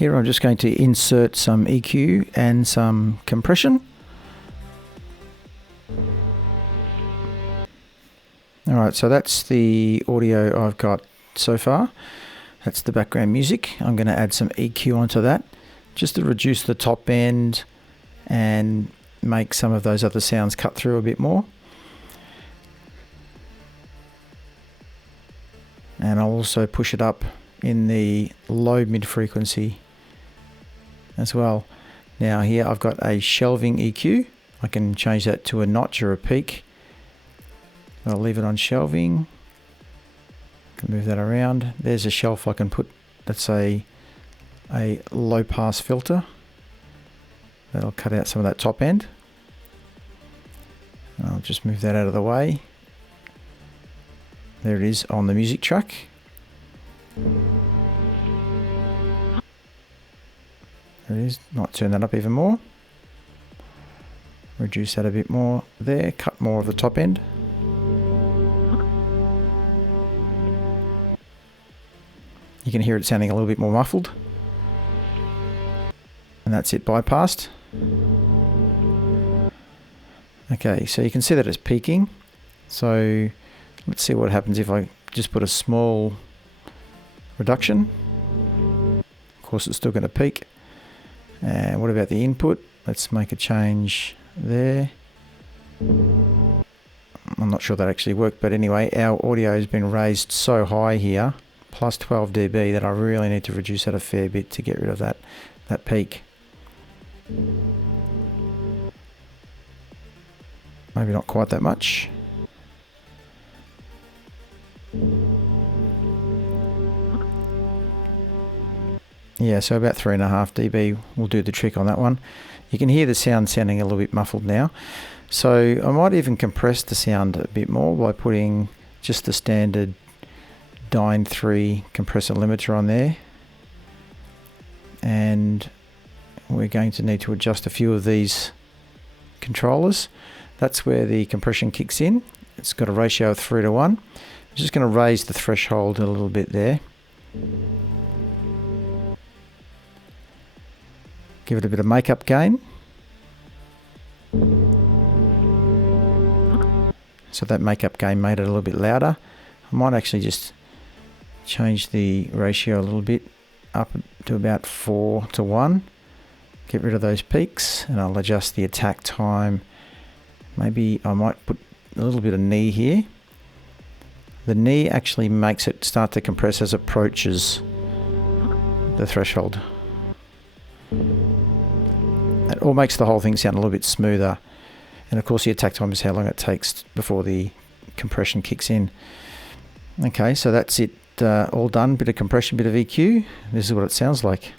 Here I'm just going to insert some EQ and some compression. Alright, so that's the audio I've got so far. That's the background music. I'm going to add some EQ onto that just to reduce the top end and make some of those other sounds cut through a bit more. And I'll also push it up in the low mid frequency as well. Now here I've got a shelving EQ. I can change that to a notch or a peak. I'll leave it on shelving. Can move that around. There's a shelf I can put, let's say, a low pass filter. That'll cut out some of that top end. I'll just move that out of the way. There it is on the music track. There it is. Might turn that up even more. Reduce that a bit more there. Cut more of the top end. You can hear it sounding a little bit more muffled. And that's it bypassed. Okay, so you can see that it's peaking. So let's see what happens if I just put a small reduction. Of course, it's still going to peak. And what about the input? Let's make a change there. I'm not sure that actually worked, but anyway, our audio has been raised so high here, plus 12 dB, that I really need to reduce that a fair bit to get rid of that peak. Maybe not quite that much. Yeah, so about 3.5 dB will do the trick on that one. You can hear the sound sounding a little bit muffled now. So I might even compress the sound a bit more by putting just the standard Dyne 3 compressor limiter on there. And we're going to need to adjust a few of these controllers. That's where the compression kicks in. It's got a ratio of 3:1. I'm just going to raise the threshold a little bit there. Give it a bit of makeup gain. So that makeup gain made it a little bit louder. I might actually just change the ratio a little bit up to about 4:1. Get rid of those peaks, and I'll adjust the attack time. Maybe I might put a little bit of knee here. The knee actually makes it start to compress as it approaches the threshold. It all makes the whole thing sound a little bit smoother. And of course the attack time is how long it takes before the compression kicks in. Okay, so that's it all done. Bit of compression, bit of EQ. This is what it sounds like.